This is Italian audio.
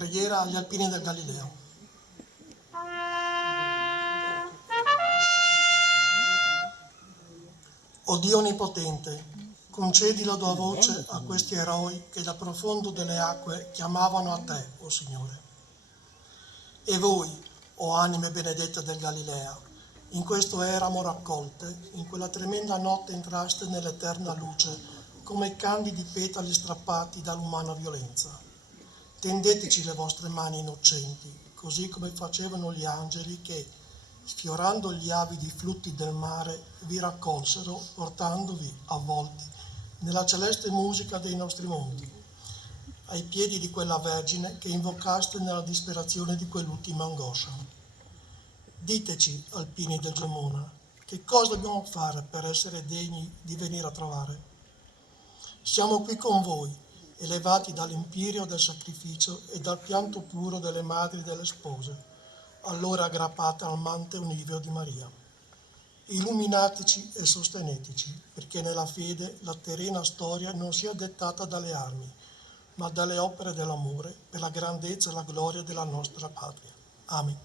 Preghiera agli alpini del Galileo. O Dio Onnipotente, concedi la tua voce a questi eroi che dal profondo delle acque chiamavano a te, o Signore. E voi, o anime benedette del Galilea, in questo eramo raccolte, in quella tremenda notte entraste nell'eterna luce come candidi petali strappati dall'umana violenza. Tendeteci le vostre mani innocenti, così come facevano gli angeli che, sfiorando gli avidi flutti del mare, vi raccolsero, portandovi, avvolti, nella celeste musica dei nostri monti, ai piedi di quella Vergine che invocaste nella disperazione di quell'ultima angoscia. Diteci, alpini del Gemona, che cosa dobbiamo fare per essere degni di venire a trovare? Siamo qui con voi, elevati dall'impirio del sacrificio e dal pianto puro delle madri delle spose, allora aggrappate al mante univeo di Maria. Illuminateci e sosteneteci, perché nella fede la terrena storia non sia dettata dalle armi, ma dalle opere dell'amore per la grandezza e la gloria della nostra patria. Amen.